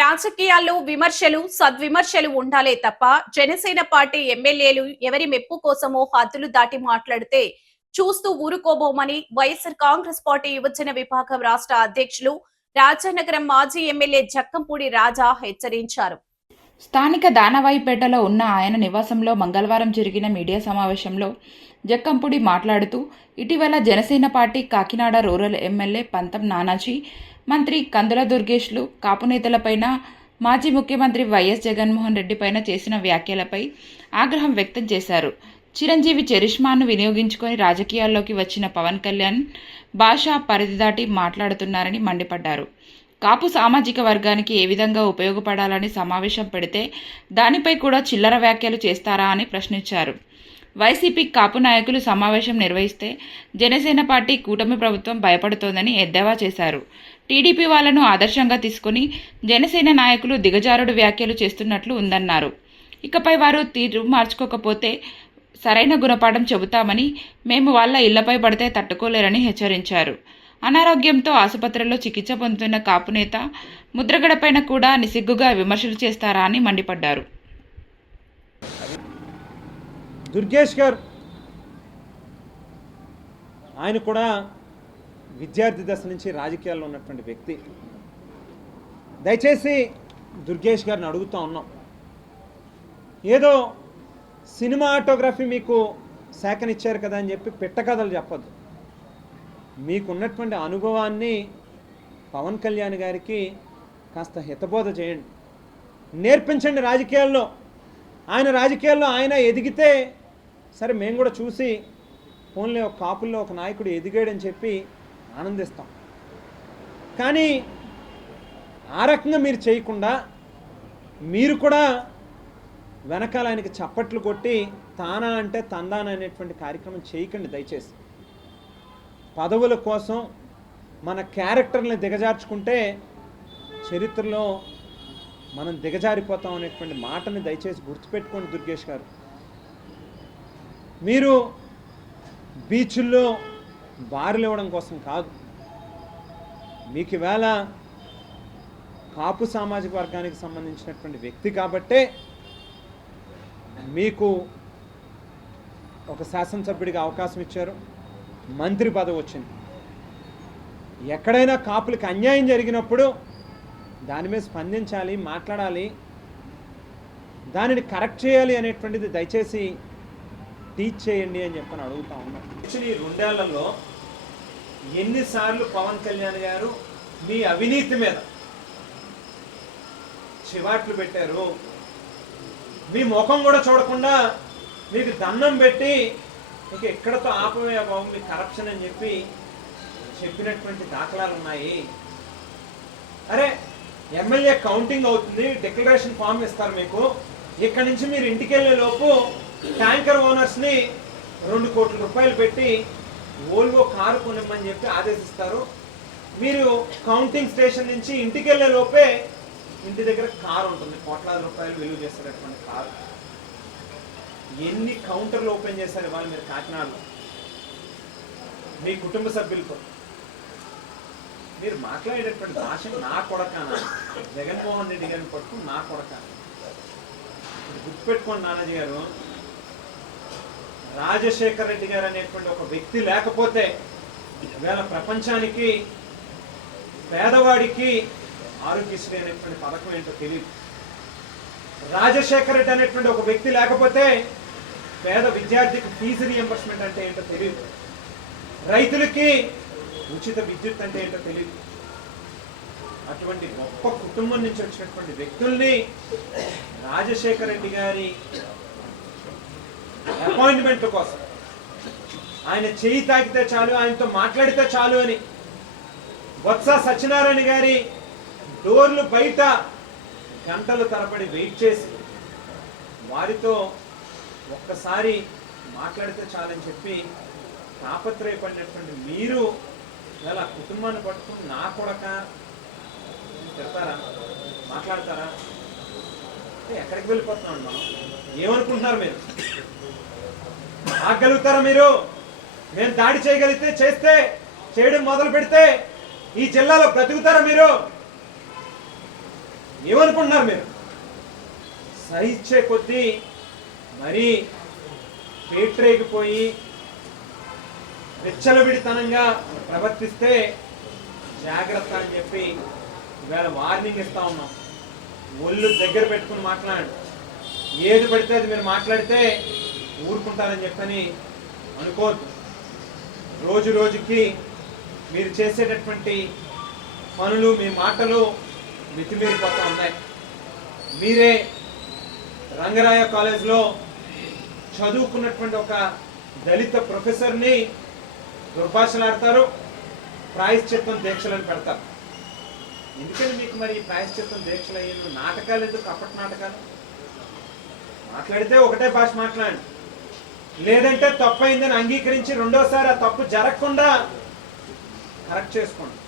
రాజకీయాల్లో విమర్శలు, సద్విమర్శలు ఉండాలే తప్ప జనసేన పార్టీ ఎమ్మెల్యేలు ఎవరి మెప్పు కోసమో హద్దులు దాటి మాట్లాడితే చూస్తూ ఊరుకోబోమని వైఎస్ఆర్ కాంగ్రెస్ పార్టీ యువజన విభాగం రాష్ట్ర అధ్యక్షులు రాజానగరం మాజీ ఎమ్మెల్యే జక్కంపూడి రాజా హెచ్చరించారు. స్థానిక దానవాయిపేటలో ఉన్న ఆయన నివాసంలో మంగళవారం జరిగిన మీడియా సమావేశంలో జక్కంపూడి మాట్లాడుతూ, ఇటీవల Janasena party Kakinada rural MLA పంతం నానాజీ, మంత్రి కందుల దుర్గేష్లు కాపు నేతలపైన, మాజీ ముఖ్యమంత్రి వైఎస్ జగన్మోహన్ రెడ్డిపైన చేసిన వ్యాఖ్యలపై ఆగ్రహం వ్యక్తం చేశారు. చిరంజీవి చరిష్మాను వినియోగించుకొని రాజకీయాల్లోకి వచ్చిన పవన్ కళ్యాణ్ భాష పరిధి దాటి మాట్లాడుతున్నారని మండిపడ్డారు. కాపు సామాజిక వర్గానికి ఏ విధంగా ఉపయోగపడాలని సమావేశం పెడితే దానిపై కూడా చిల్లర వ్యాఖ్యలు చేస్తారా అని ప్రశ్నించారు. వైసీపీ కాపు నాయకులు సమావేశం నిర్వహిస్తే జనసేన పార్టీ కూటమి ప్రభుత్వం భయపడుతోందని ఎద్దేవా చేశారు. టీడీపీ వాళ్లను ఆదర్శంగా తీసుకుని జనసేన నాయకులు దిగజారుడు వ్యాఖ్యలు చేస్తున్నట్లు ఉందన్నారు. ఇకపై వారు తీరు మార్చుకోకపోతే సరైన గుణపాఠం చెబుతామని, మేము వాళ్ళ ఇళ్లపై పడితే తట్టుకోలేరని హెచ్చరించారు. అనారోగ్యంతో ఆసుపత్రిలో చికిత్స పొందుతున్న కాపు నేత ముద్రగడపైన కూడా నిసిగ్గుగా విమర్శలు చేస్తారా అని మండిపడ్డారు. దుర్గేష్ గారు ఆయన కూడా విద్యార్థి దశ నుంచి రాజకీయాల్లో ఉన్నటువంటి వ్యక్తి. దయచేసి దుర్గేష్ గారిని అడుగుతూ ఉన్నాం, ఏదో సినిమాటోగ్రఫీ మీకు శాఖనిచ్చారు కదా అని చెప్పి పిట్టకథలు చెప్పద్దు. మీకున్నటువంటి అనుభవాన్ని పవన్ కళ్యాణ్ గారికి కాస్త హితబోధ చేయండి, నేర్పించండి. రాజకీయాల్లో ఆయన ఎదిగితే సరే మేము కూడా చూసి ఫోన్లో ఒక కాపుల్లో ఒక నాయకుడు ఎదిగాడని చెప్పి ఆనందిస్తాం. కానీ ఆ రకంగా మీరు చేయకుండా మీరు కూడా వెనకాల ఆయనకి చప్పట్లు కొట్టి తానా అంటే తందానా అనేటువంటి కార్యక్రమం చేయకండి దయచేసి. పదవుల కోసం మన క్యారెక్టర్ని దిగజార్చుకుంటే చరిత్రలో మనం దిగజారిపోతాం అనేటువంటి మాటని దయచేసి గుర్తుపెట్టుకోండి దుర్గేష్ గారు. మీరు బీచ్ల్లో బారులు ఇవ్వడం కోసం కాదు, మీకు ఈవేళ కాపు సామాజిక వర్గానికి సంబంధించినటువంటి వ్యక్తి కాబట్టే మీకు ఒక శాసనసభ్యుడిగా అవకాశం ఇచ్చారు, మంత్రి పదవి వచ్చింది. ఎక్కడైనా కాపులకు అన్యాయం జరిగినప్పుడు దాని మీద స్పందించాలి, మాట్లాడాలి, దానిని కరెక్ట్ చేయాలి అనేటువంటిది దయచేసి టీచ్ చేయండి అని చెప్పని అడుగుతా ఉన్నాం. ఈ 2 ఏళ్లలో ఎన్నిసార్లు పవన్ కళ్యాణ్ గారు మీ అవినీతి మీద చివాట్లు పెట్టారు, మీ ముఖం కూడా చూడకుండా మీకు దండం పెట్టి మీకు ఎక్కడతో ఆపవే బాబు మీ కరప్షన్ అని చెప్పినటువంటి దాఖలాలు ఉన్నాయి. అరే ఎమ్మెల్యే కౌంటింగ్ అవుతుంది, డిక్లరేషన్ ఫామ్ ఇస్తారు మీకు, ఇక్కడి నుంచి మీరు ఇంటికి వెళ్ళే లోపు ట్యాంకర్ ఓనర్స్ని 2 కోట్ల రూపాయలు పెట్టి ఓల్వో కారు కొనిమ్మని చెప్పి ఆదేశిస్తారు. మీరు కౌంటింగ్ స్టేషన్ నుంచి ఇంటికి వెళ్ళే లోపే ఇంటి దగ్గర కారు ఉంటుంది, కోట్లాది రూపాయలు విలువ చేసేటటువంటి కారు. ఎన్ని కౌంటర్లు ఓపెన్ చేశారు ఇవాళ మీరు కాకినాడలో మీ కుటుంబ సభ్యులతో? మీరు మాట్లాడేటటువంటి భాష నా కొడకానా, జగన్మోహన్ రెడ్డి గారిని పట్టుకుని నా కొడకానా. గుర్తుపెట్టుకోండి నానాజీ గారు, రాజశేఖర్ రెడ్డి గారు అనేటువంటి ఒక వ్యక్తి లేకపోతే ఇవాళ ప్రపంచానికి పేదవాడికి ఆరోగ్యశ్రీ అనేటువంటి పథకం ఏంటో తెలియదు. రాజశేఖర్ రెడ్డి అనేటువంటి ఒక వ్యక్తి లేకపోతే పేద విద్యార్థికి ఫీజు రియంబర్స్మెంట్ అంటే ఏంటో తెలియదు, రైతులకి ఉచిత విద్యుత్ అంటే ఏంటో తెలియదు. అటువంటి గొప్ప కుటుంబం నుంచి వచ్చినటువంటి వ్యక్తుల్ని రాజశేఖర్ రెడ్డి గారి అపాయింట్మెంట్ కోసం, ఆయన చేయి తాకితే చాలు, ఆయనతో మాట్లాడితే చాలు అని బొత్స సత్యనారాయణ గారి డోర్లు బయట గంటల తరబడి వెయిట్ చేసి వారితో ఒక్కసారి మాట్లాడితే చాలని చెప్పి తాపత్రయపడినటువంటి మీరు ఇలా కుటుంబాన్ని పట్టుకుని నా కొడక చెప్తారా, మాట్లాడతారా? ఎక్కడికి వెళ్ళిపోతున్నాం మనం? ఏమనుకుంటున్నారు మీరు? ఆగలుగుతారా మీరు? మేము దాడి చేయగలిగితే చేస్తే చేయడం మొదలు పెడితే ఈ జిల్లాలో బ్రతుకుతారా మీరు? ఏమనుకుంటున్నారు మీరు? సహించే కొద్దీ మరీ పేట్రేగిపోయి విచ్చలవిడితనంగా ప్రవర్తిస్తే జాగ్రత్త అని చెప్పి ఇవాళ వార్నింగ్ ఇస్తా ఉన్నాం. ఒళ్ళు దగ్గర పెట్టుకుని మాట్లాడండి. ఏది పడితే అది మీరు మాట్లాడితే ఊరుకుంటారని చెప్పని అనుకోవద్దు. రోజు రోజుకి మీరు చేసేటటువంటి పనులు, మీ మాటలు మితిమీరిపోతూ ఉన్నాయి. మీరే రంగరాయ కాలేజ్లో చదువుకున్నటువంటి ఒక దళిత ప్రొఫెసర్ని దుర్భాషలాడతారు, ప్రాయశ్చిత్తం దీక్షలను పెడతారు. ఎందుకని మీకు మరి ప్రాయశ్చిత్తం దీక్షలు అయ్యారు? నాటకాలు ఎందుకు? కపట నాటకాలు. మాట్లాడితే ఒకటే భాష మాట్లాడండి, లేదంటే తప్పు అయిందని అంగీకరించి రెండోసారి ఆ తప్పు జరగకుండా కరెక్ట్ చేసుకోండి.